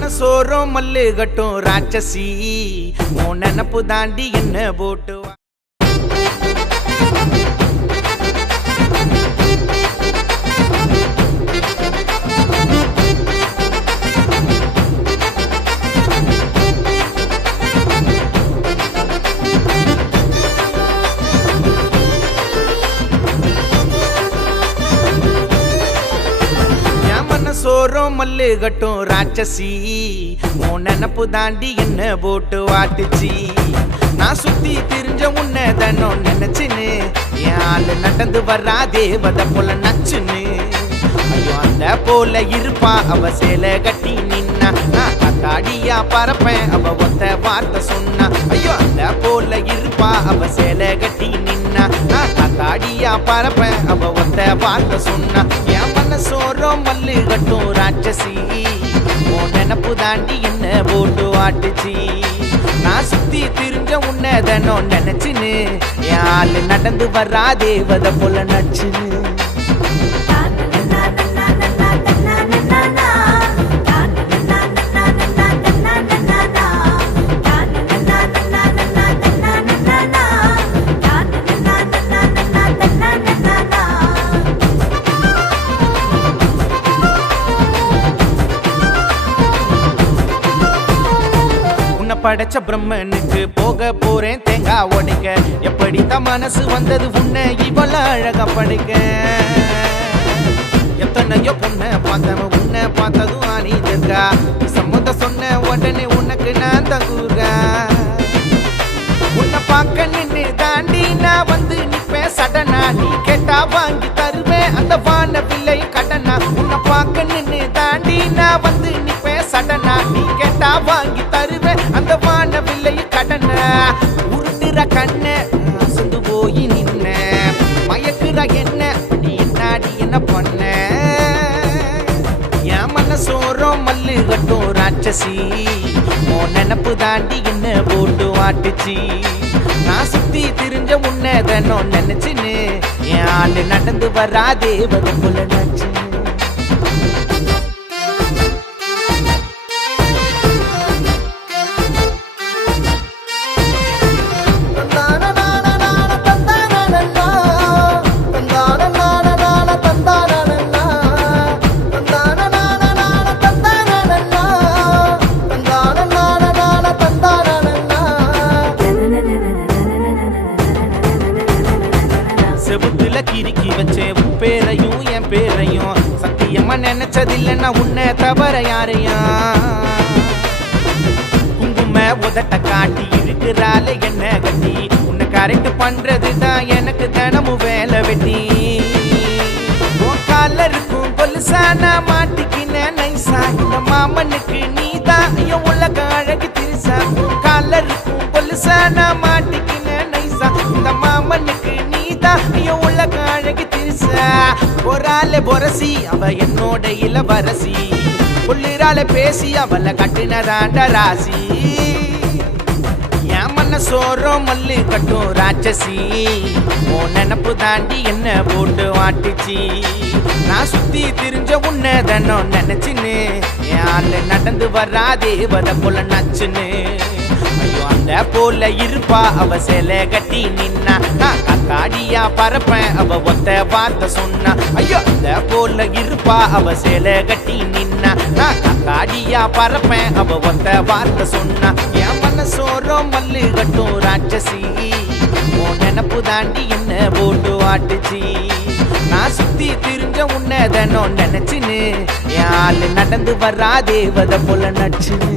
மனசோரம் மல்லு கட்டும் ராட்சசி உன் நினப்பு தாண்டி என்ன போட்டு சோரம் மல்லு கட்டும் ராட்சசி உன் நினப்பு தாண்டி என்ன போட்டு வாட்டுச்சு நான் சுத்தி திரிஞ்ச உன்னை தன்னும் நினைச்சுன்னு என் ஆளு நடந்து வர்றா தேவதை போல நச்சுன்னு ஐயோ அந்த போல இருப்பா அவ சேலை கட்டி நின்னா நான் காத்தாடியா பறப்பேன் அவ ஒத்த வார்த்தை சொன்னா ஐயோ அந்த போல இருப்பா அவ சேலை கட்டி நின்னா நான் காத்தாடியா பறப்பேன் அவ ஒத்த வார்த்தை சொன்னா என் மனசோரம் மல்லு கட்டும் ராட்சசி உன் நினப்பு தாண்டி என்ன போட்டு வாட்டுச்சு நான் சுத்தி திரிஞ்ச உன்னை தன்னும் நினைச்சுன்னு என் ஆளு நடந்து வர்றா தேவதை போல நச்சுன்னு படைச்ச பிரம்மனுக்கு போக போறேன் தேங்காய் உடைக்க எப்படித்தான் மனசு வந்தது உன்னை இவள அழகா படைக்க எத்தனையோ பொண்ணை பார்த்தவன் உன்னை பார்த்ததும் அணிந்திருக்கா சம்மந்த சொன்ன உடனே உனக்கு நான் தங்குறா உன்னை பார்க்க நின்று தாண்டி நான் வந்து நிப்பேன் சடனா நீ கேட்டா வாங்கி தருவேன் அந்த வான பிள்ளை கடனா உன்னை பார்க்க நின்று தாண்டி நான் வந்து நிப்பேன் சடனா நீ கேட்டா வாங்கி தருவேன் அந்த வான பிள்ளை கடனா உருட்டுற கண்ண அசந்து போய் நின்ன மயக்குற என்ன நீ என்னாடி என்ன பண்ண என் மனசோரம் மல்லு கட்டும் ராட்சசி உன் நினப்பு தாண்டி என்ன போட்டு வாட்டுச்சு நான் சுத்தி திரிஞ்ச உன்னை தன்னும் நினைச்சுன்னு என் ஆளு நடந்து வர்றா தேவதை போல நச்சு செவுத்துல கிறுக்கி வச்சேன் உன் பேரையும் என் பேரையும் சத்தியமா நினைச்சதில்லைன்னா உன்னை தவற யாரையும் குங்கும உதட்ட காட்டி இருக்கிறால என்ன கட்டி உன்னை கரெக்ட் பண்றதுதான் எனக்கு தினமும் வேலை வெட்டி உன் கால இருக்கும் கொலுசான மாட்டிக்கின நைசா இந்த மாமனுக்கு நீதான் ஐயோ உலக அழகு திருசா கால இருக்கும் கொலுசான மாட்டிக்கின நைசா இந்த மாமனுக்கு ஐயோ உலக அழகு திருசா ஒரு பொரசி அவ என்னோட இளவரசி உள்ளிரால பேசி அவளை கட்டினதாண்ட ராசி என் மனசோரம் மல்லு கட்டும் ராட்சசி உன் நினப்பு தாண்டி என்ன போட்டு வாட்டுச்சு நான் சுத்தி திரிஞ்ச உன்னை தன்னும் நினைச்சுன்னு என் ஆளு நடந்து வர்றா தேவதை போல நச்சுன்னு ஐயோ அந்த போல இருப்பா அவ சேலை கட்டி நின்னா நான் காத்தாடியா பறப்பேன் அவ ஒத்த வார்த்தை சொன்னா ஐயோ அந்த போல இருப்பா அவ சேலை கட்டி நின்னா நான் காத்தாடியா பறப்பேன் அவ ஒத்த வார்த்தை சொன்னா என் மனசோரம் மல்லு கட்டும் ராட்சசி உன் நினப்பு தாண்டி என்ன போட்டு வாட்டுச்சு நான் சுத்தி திரிஞ்ச உன்னை தன்னும் நினைச்சுன்னு என் ஆளு நடந்து வர்றா தேவதை போல நச்சுன்னு